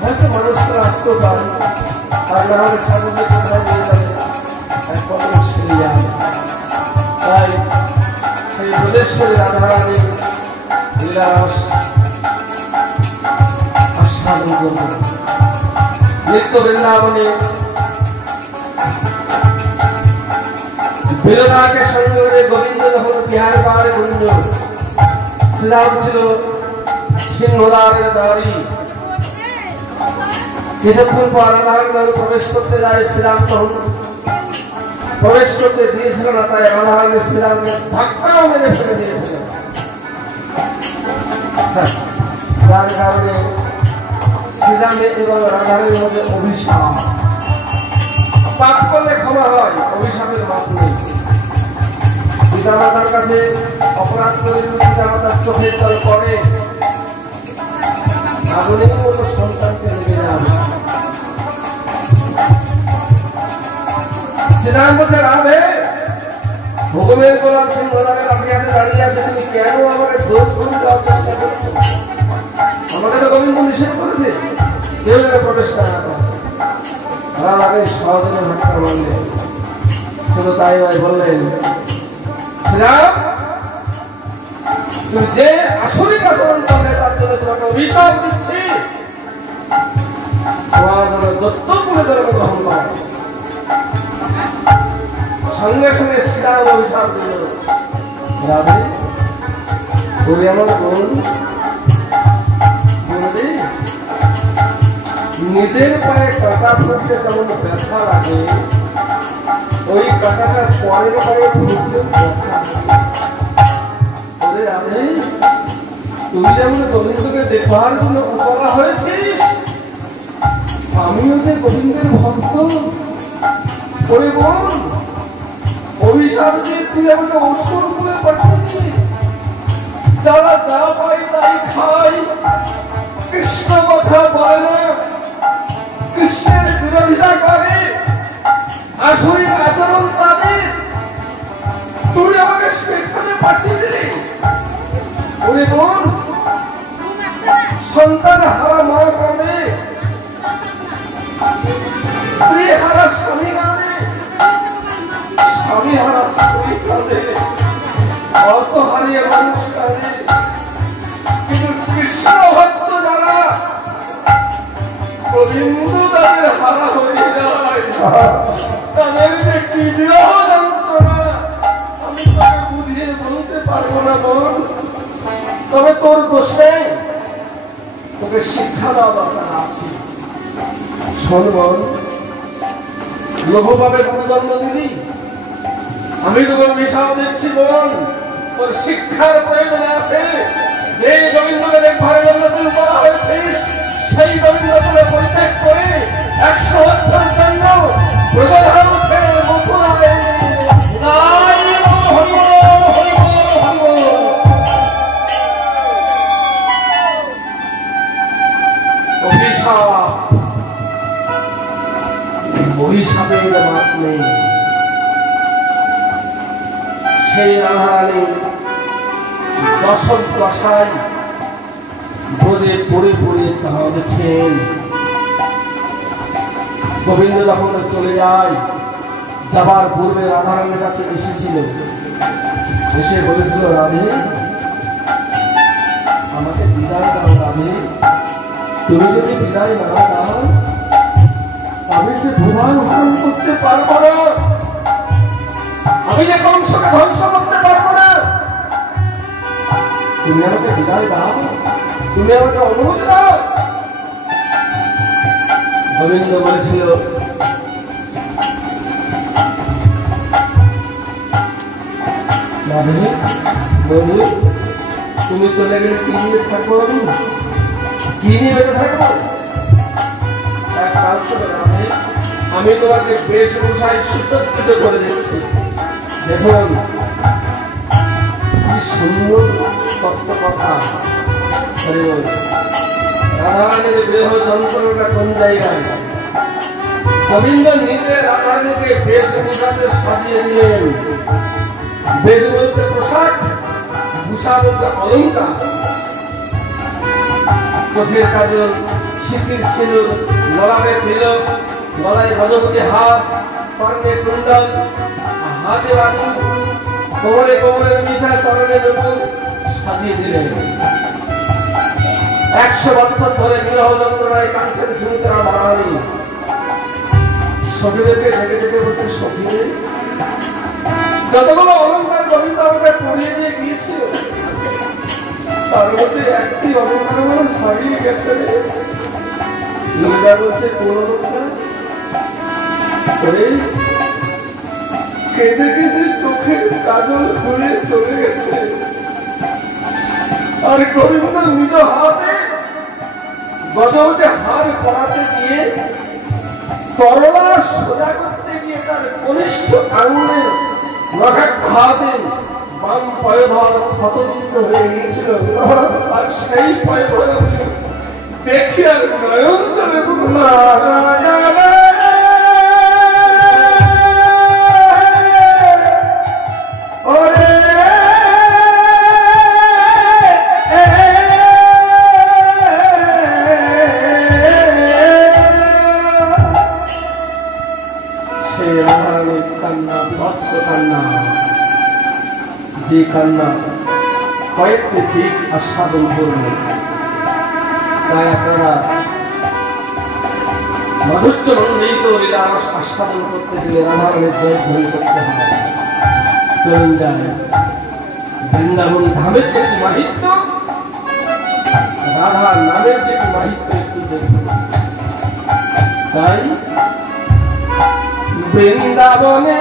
হয়তো মানুষকে আসতেও পারি। আর না হলে ঠাকুরকে কোথায় নিয়ে যাবে, এক কথা সেরে যাবে। তাই সেই বোধেশ্বরী রাধারানী লীলারস আস্বাদন করব। নিত্য বৃন্দাবনে বিরোধাকে সঙ্গে করে গোবিন্দ যখন বিহার পাহাড়ে গুঞ্জ, শ্রীরাম ছিল সিংহদ্বারের দ্বারী। কিছুক্ষণ পর রাধারণ প্রবেশ করতে যায়, শ্রীরাম তখন প্রবেশ করতে দিয়েছিল না। তাই রাধারণের শ্রীরামকে ধাক্কাও মেরে ফেলে দিয়েছিল। যার কারণে শ্রীরামে এবং রাধারণের মধ্যে অভিশাপ। পাপ করলে ক্ষমা হয়, অভিশাপের মাপ নেই। পিতামাতার কাছে অপরাধ করে পিতামাতার চোখের জল পড়ে, আগুনের মতো সন্তানকে লেগে যাবে। শ্রীরাম বলছে, রাধে, হুকুমের গোলাম সিংহদ্বারের আপিয়াতে দাঁড়িয়ে আছে, তুমি কেন আমাকে দোষ করে দেওয়ার চেষ্টা করছো? আমাকে তো গোবিন্দ নিষেধ করেছে কেউ যেন প্রবেশ না করে। রাধাকে সহজে ধাক্কা মারলেন। শুধু তাই নয়, বললেন, শ্রীরাম, তুমি যে আসরিক আচরণ করলে তার জন্য তোমাকে অভিশাপ দিচ্ছি। তোমার যেন দত্তক করে জন্মগ্রহণ করে। সঙ্গে সঙ্গে শ্রীরাম অভিশাপ দিল, রাধে, তুমি আমার বোন, নিজের পায়ে কাটা ফুটলে যেমন ব্যথা লাগে, ওই কাটাটা পরের পায়ে ফুটলে ব্যথা লাগে। রাধে, তুই যেমন গোবিন্দকে দেখবার জন্য বলা হয়েছিস, আমিও যে গোবিন্দের ভক্ত। ওরে বোন, অভিশাপ দিয়ে তুই আমাকে অসুর বলে পাঠালি। যারা যা পাই তাই খাই, কৃষ্ণ কথা বলে না, কৃষ্ণের বিরোধিতা করে, আসরিক আচরণ তাদের, তুই আমাকে সেখানে পাঠিয়ে দিলি। ওরে বোন, সন্তান হারা মা কাঁদে, স্ত্রী হারা স্বামী কাঁদে, স্বামী হারা স্ত্রী কাঁদে, অর্থ হারিয়ে মানুষ কাঁদে। কিন্তু কৃষ্ণ ভক্ত যারা, গোবিন্দ তাদের হারা হয়ে যায়, তাদের যে কি বিরহ যন্ত্রণা আমি তাকে বুঝিয়ে বলতে পারবো না বোন। তবে তোর দোষ নেই, তোকে শিক্ষা দেওয়া দরকার আছে। শোন বোন, লঘুভাবে কোনো জন্ম দিলি, আমি তোকে অভিশাপ দিচ্ছি বোন, তোর শিক্ষার প্রয়োজন আছে। যে গোবিন্দকে দেখবার জন্য তুই করা হয়েছিস, সেই গোবিন্দকে পরিত্যাগ করে 100 বছর জন্য ব্রজধাম ছেড়ে মথুরায় অভিশাপের মাপ নেই। সেই রাধারানী দশম দশায় বোঝে পড়ে পড়ে কাঁদছেন। গোবিন্দ যখন চলে যায়, যাবার পূর্বে রাধারানীর কাছে এসেছিল, এসে বলেছিল, রাধে আমাকে বিদায় দাও রাধে, তুমি যদি বিদায় না দাও আমি যে ভুবন ধারণ করতে পারবো না, আমি যে কংসকে ধ্বংস করতে পারবো না, তুমি আমাকে বিদায় দাও, তুমি আমাকে অনুমতি দাও। গোবিন্দ বলেছিল, বন্ধু তুমি চলে গেলে কি নিয়ে থাকবো, আমি কি নিয়ে বেঁচে থাকবো? এক কাজ করে আমি তোমাকে বেশভূষায় সুসজ্জিত করে দিচ্ছি। দেখুন কি সুন্দর তত্ত্ব কথা। রাধারানীর দেহ যন্ত্রণাটা কোন জায়গায়? গোবিন্দ নিজে রাধারানীকে বেশভূষাতে সাজিয়ে দিলেন। বেশ বলতে পোশাক, ভূষা বলতে অলঙ্কার। চোখের কাজল, সিঁথির সিঁদুর, গলায় তিলক, গলায় রজবতী হার, কর্ণে কুণ্ডল, হাতে বাণী, কোমরে কোমরে মিশা, চরণে নতুন সাজিয়ে দিলেন। 100 বছর ধরে বিরহ যন্ত্রণায় কাঁদছেন সুমিত্রা রাধারানী। সখীদেরকে ডেকে ডেকে বলছে, সখীরে যতগুলো অলঙ্কার গোবিন্দ আমাকে পরিয়ে দিয়ে গিয়েছিল, তার মধ্যে একটি অলঙ্কার আমার হারিয়ে গেছে। বলছে, কোন অলঙ্কার? কেঁদে কেঁদে চোখের কাজল খুলে চলে গেছে। আর গোবিন্দ নিজ হাতে গজবতে হার পরাতে গিয়ে, তরলা সোজা করতে গিয়ে তার কনিষ্ঠ আঙুলের নখাঘাতে বাম পয়ধর ক্ষতচিহ্ন হয়ে গিয়েছিল। আর সেই পয়ধর দেখি আর নয়ন জলে যে কান্না কয়েকটি দিক আস্বাদন করল। তাই আপনারা মাধুর্য মন্ডিত লীলারস আস্বাদন করতে গেলে রাধারানীর জয় ধ্বনি করতে হবে। চলুন যান, বৃন্দাবন ধামের যে মাহিত্য, রাধা নামের যে মাহিত্য একটু দেখুন। তাই বৃন্দাবনে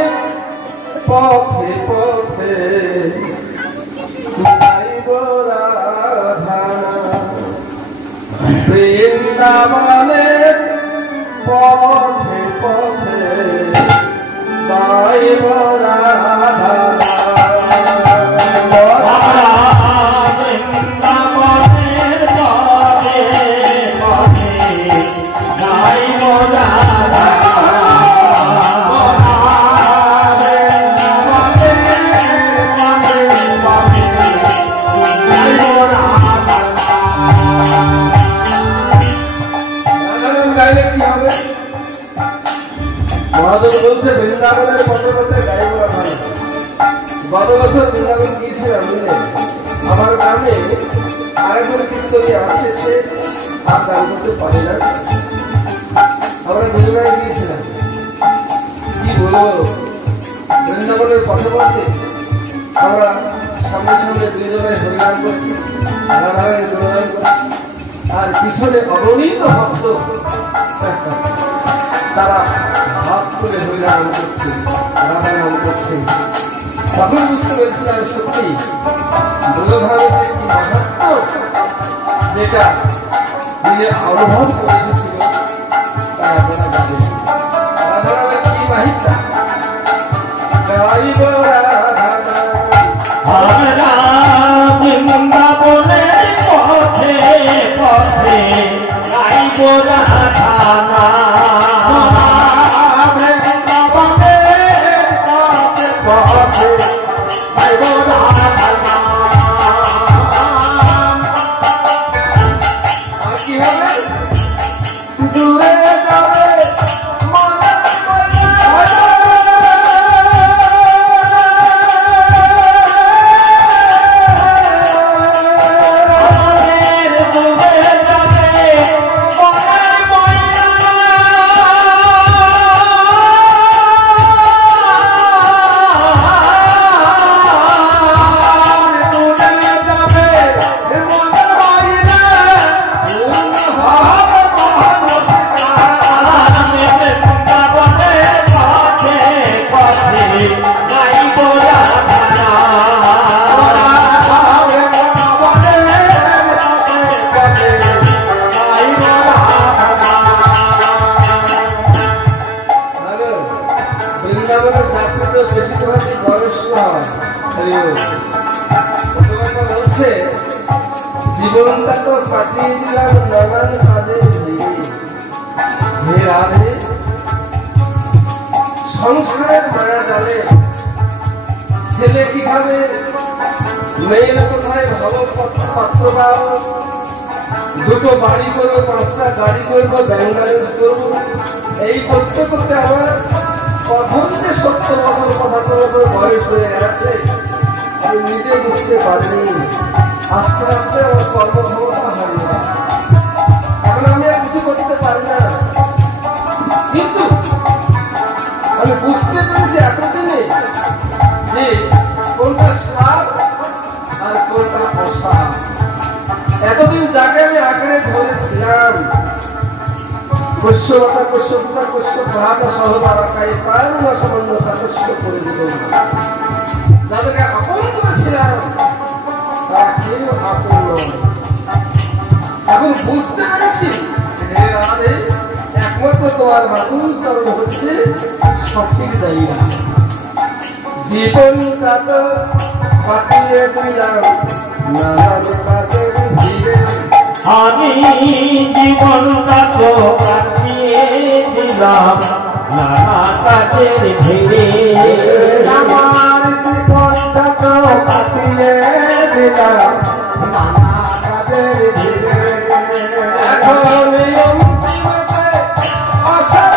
পথে পথে রাধা বৃন্দাবনের পথে পথে গাইব রাধা বৃন্দাবনের পথে পথে গাইব রাধা মহাজন বলছে বৃন্দাবনের পথে পথে গাইব রাধা। গত বছর বৃন্দাবন গিয়েছিলাম বুঝলে, আমার গ্রামে আরেকজন কীর্তনী আছে, সে আর গান করতে পারে না। আমরা দুজনে গিয়েছিলাম, কি বলবো, বৃন্দাবনের পথে পথে আমরা সামনে সামনে দুজনে হরিনাম করছি, রাধারানীর গুণগান করছি, আর পিছনে অগণিত ভক্ত তারা হাত তুলে হরিনাম করছে, রাধা নাম করছে। তখন বুঝতে পেরেছিলাম সত্যি ব্রজধামের যে কি মাহাত্ম, যেটা নিজে অনুভব করে এসেছিল তা আপনারা জানেন। রাধা নামের কি মাহিতা, গাইব রাধা আমরা বৃন্দাবনের পথে পথে গাইব রাধা জীবনটা তো কাটিয়ে দিলাম নানান কাজে। হে রাধে, সংসারের মায়া জালে ছেলে কি খাবে, মেয়ের কোথায় ভালো পাত্র পাও, দুটো বাড়ি করবো, 5টা গাড়ি করবো, ব্যাংক ব্যালেন্স করবো, এই করতে করতে আমার কখন যে 70 বছর 75 বছর বয়স হয়ে গেছে আমি নিজে বুঝতে পারিনি। আস্তে আস্তে আমার কর্মক্ষমতা হারিয়ে যায়, এখন আমি আর কিছু করতে পারি না। কিন্তু আমি বুঝতে পেরেছি এতদিনে যে কোনটা সার আর কোনটা অসার। এতদিন যাকে আমি আঁকড়ে ধরেছিলাম, কশ্যপতা কশ্যপুতা কশ্যপ্রাতা সহদারা কায়ে প্রাণ সামান্যতা কশ্য করে দিল না। যাদেরকে আপন করেছিলাম তারা কেউ আপন নয়। এখন বুঝতে পেরেছি হে রাধে, একমাত্র তোমার মাতুল চরণ হচ্ছে সঠিক জায়গা। জীবনটা তো কাটিয়ে দিলাম নানান কাজের ভিড়ে, আমি জীবনটা তো কাটিয়ে দিলাম নানা কাজের ভিড়ে। আমার জীবনটা তো কাটিয়ে দিলাম নানা কাজের ভিড়ে। এখন অন্তিমতে আশার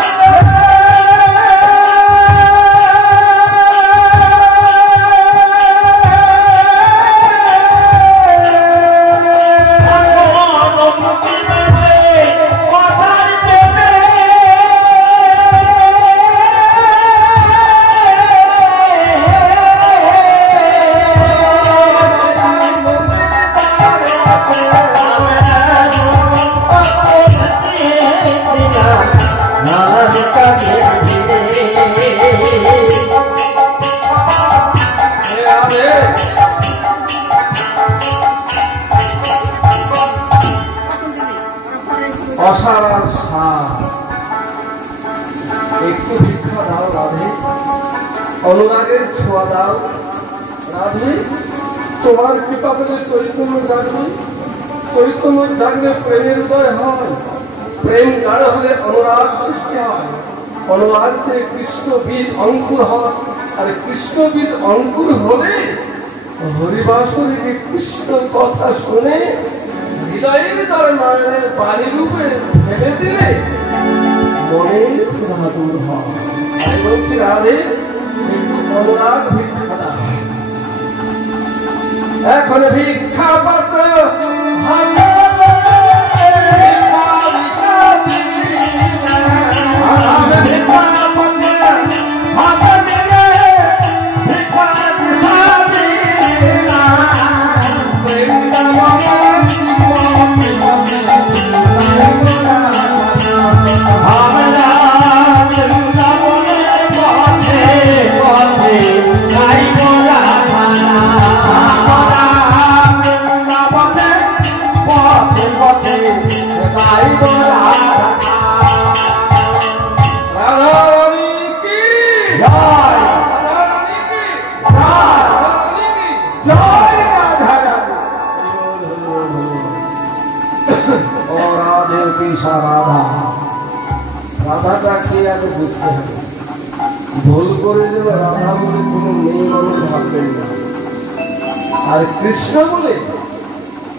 অসার আর সার। একটু ভিক্ষা দাও রাধে, অনুরাগের ছোঁয়া দাও রাধে। তোমার কৃপা পেলে চৈতন্য জাগবে, চৈতন্য জাগলে প্রেমের উদয় হয়, প্রেম গাঢ় হলে অনুরাগ সৃষ্টি হয়, অনুরাগ থেকে কৃষ্ণ বীজ অঙ্কুর হয়, আর কৃষ্ণ বীজ অঙ্কুর হলে হরিবাসরীকে কৃষ্ণ কথা শুনে হৃদয়ের দ্বারা নয়নের বাণী রূপে ফেলে দিলে মনের ক্ষুধা দূর হয়। তাই বলছি রাধে, একটু অনুরাগ ভিক্ষা দাও। এখন ভিক্ষা পাত্র রাধা, রাধাটা কে আগে বুঝতে হবে। ভুল করে দেবে রাধা বলে কোনো মেয়ে মানুষ ভাববেন না, আর কৃষ্ণ বলে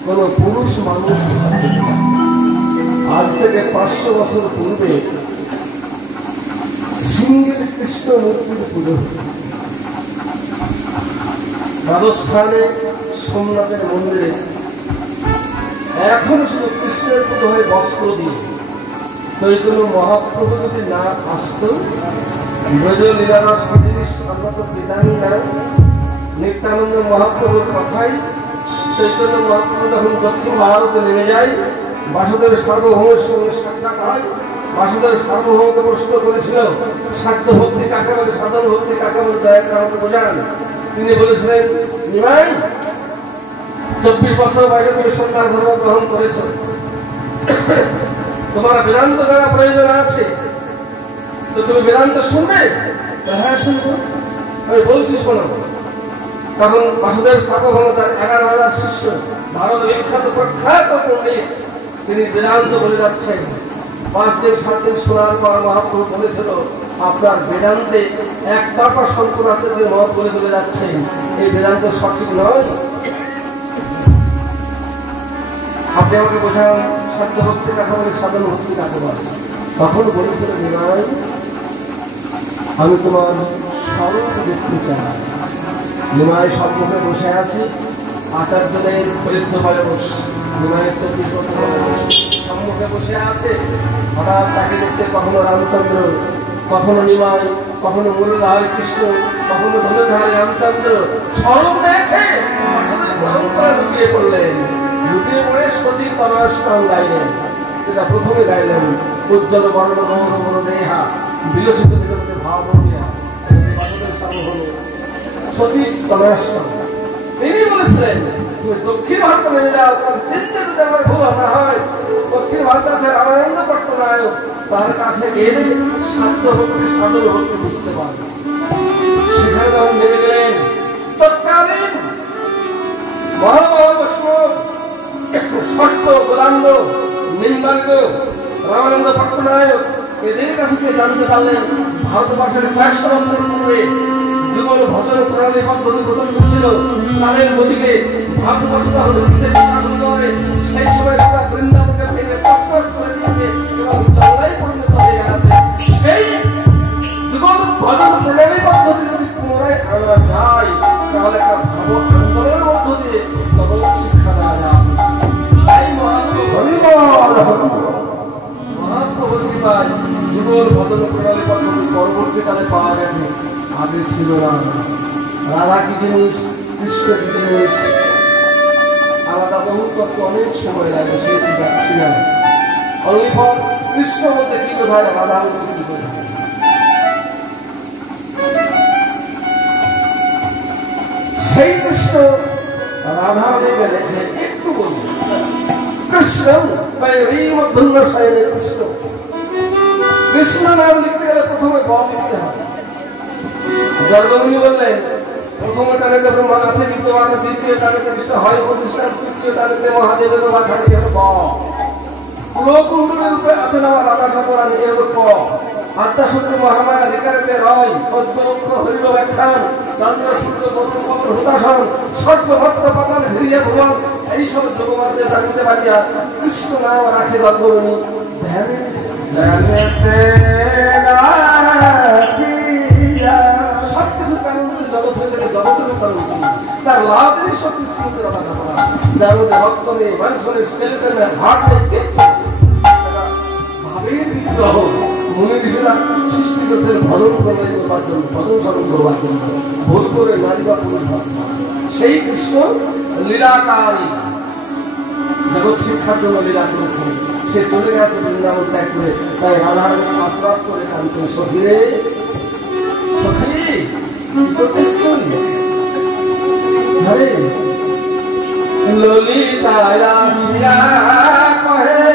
কোনো পুরুষ মানুষ ভাববেন না। আজ থেকে 500 বছর পূর্বে সিঙ্গেল কৃষ্ণ মূর্তির পুজো রাজস্থানে সোমনাথের মন্দিরে এখন শুধু কৃষ্ণের পুজো হয় বস্ত্র দিয়ে। চৈতন্য মহাপ্রভু যদি না আসত, ব্রজ লীলারস কি জিনিস আমরা তো বিধানই না। নিত্যানন্দ মহাপ্রভুর কথাই চৈতন্য মহাপ্রভু যখন দক্ষিণ ভারতে নেমে যায়, বাসুদেব সার্বভৌমের সঙ্গে সাক্ষাৎ হয়। বাসুদেব সার্বভৌমকে প্রশ্ন করেছিল, সাধ্য ভক্তি কাকে বলে, সাধন ভক্তি কাকে বলে, দয়া করে আমাকে বোঝান। তিনি বলেছিলেন, নিমাই 24 বছর বয়সে তুমি সন্ন্যাস ধর্ম গ্রহণ করেছ, তোমার বেদান্ত যারা প্রয়োজন আছে, তো তুমি বেদান্ত শুনবে? হ্যাঁ শুনবো। আমি বলছি শোনো। তখন বাসুদেব সার্বভৌম তার 11,000 শিষ্য, ভারত বিখ্যাত প্রখ্যাত পণ্ডিত, তিনি বেদান্ত বলে যাচ্ছেন। 5 দিন 7 দিন শোনার পর মহাপ্রভু বলেছিল, আপনার বেদান্তে একতরফা শঙ্করাচার্য মত বলে চলে যাচ্ছেন, এই বেদান্ত সঠিক নয়। আপনি আমাকে বোঝান, সাধ্য ভক্তি কাকে বলে, সাধন ভক্তি কাকে বলে। তখন বলেছিল, নিমাই আমি তোমার স্বরূপ দেখতে চাই। নিমাই সম্মুখে বসে আছে, আচার্যদের বৃদ্ধ বলে বসে, নিমাইয়ের 24 বছর সম্মুখে বসে আছে। হঠাৎ তাকে দেখছে কখনো রামচন্দ্র, কখনো নিমাই, কখনো মুরলীধর কৃষ্ণ, কখনো ধনুধারী রামচন্দ্র। স্বরূপ দেখে লুকিয়ে পড়লেন। লুকিয়ে পড়ে সতী তনয়াষ্টম গাইলেন। এটা প্রথমে গাইলেন, উজ্জ্বল বর্ণ মনোরম দেহা বিলসিত বিলসিত ভাব দিয়া সতী তনয়াষ্টম। তিনি বলেছিলেন, তুমি দক্ষিণ ভারতে নেমে যাও, চিন্তা যদি আমার ভুল না হয়, দক্ষিণ ভারতে আছে রামানন্দ পট্টনায়ক, তার কাছে গেলে সাধ্য ভক্তি সাধন ভক্তি বুঝতে পারবে। সেখানে যখন নেমে গেলেন, তৎকালীন মহাবৈষ্ণব সত্য গোলাঙ্গ নিম্বার্গ রামানন্দ পট্টনায়ক এদের কাছে গিয়ে জানতে পারলেন, ভারতবর্ষের 100 বছর পূর্বে যুগল ভজন প্রণালী পদ্ধতি প্রচলিত ছিল। তাদের গতিকে ভারতবর্ষ যখন বিদেশে শাসন করে, সেই সময় তারা বৃন্দাবনকে ভেঙে তছনছ করে দিয়েছে এবং জঙ্গলায় পরিণত হয়ে গেছে। সেই যুগল ভজন প্রণালী পদ্ধতি যদি পুনরায় আনা যায়, তাহলে একটা ভাব আন্দোলনের মধ্য দিয়ে জগৎ শিক্ষা দেওয়া যায়। তাই মহাপ্রভুর কৃপায় যুগল ভজন প্রণালী পদ্ধতি পরবর্তীকালে পাওয়া গেছে, আগে ছিল না। রাধা কি জিনিস, কৃষ্ণ কি জিনিস, আলাদা বহু তত্ত্ব অনেক সময় লাগে, সেটি যাচ্ছি না। অনলি ফর কৃষ্ণ বলতে কি বোঝায়, রাধা বলতে কি বোঝায়। সেই কৃষ্ণ রাধা লেগে একটু বলি। কৃষ্ণ কৃষ্ণ কৃষ্ণ নাম লিখতে গেলে প্রথমে গ লিখতে হবে। জন্মভূমি বললেন প্রথম টানেতে ব্রহ্মা আছে, বিদ্যমান দ্বিতীয় টানেতে কৃষ্ণ হয় প্রতিষ্ঠান, তৃতীয় টানেতে মহাদেবের মাথাটি হলো গ। কুলকুণ্ডলের উপরে আছেন আমার রাধা ঠাকুরানী, এ হলো ক। আত্মা সূত্র মহামায়া রেখারেতে রয়, পদ্মবক্ষ হরিব ব্যাখ্যান, চন্দ্র সূত্র গৌতমপত্র হুতাসন, স্বর্গ ভক্ত পাতাল ভিড়িয়া ভুবন, এইসব যোগমাত্রে জানিতে পারিয়া কৃষ্ণ নাম রাখে জন্মভূমি। সবকিছু কারণ যদি জগৎ হয়ে থাকে, জগতের কারণ তার লাভেরই সব কৃষ্ণকে রাধা ঠাকুরা, যার মধ্যে রক্ত নেই, মাংস নেই, স্কেলেটন নেই, হার্ট নেই, ভাবের বিগ্রহ মনে ঋষিরা সৃষ্টি করেছেন ভজন করবার জন্য, ভজন স্মরণ করবার জন্য, ভুল করে নারী বা পুরুষ সেই কৃষ্ণ লীলাকারী জগৎ শিক্ষার জন্য লীলা করেছেন। সে চলে গেছে বৃন্দাবন ত্যাগ করে, তাই রাধারানী আক্রান্ত করে কাঁদছেন, সখী রে সখী কি করছিস তুই? ললিতা কহে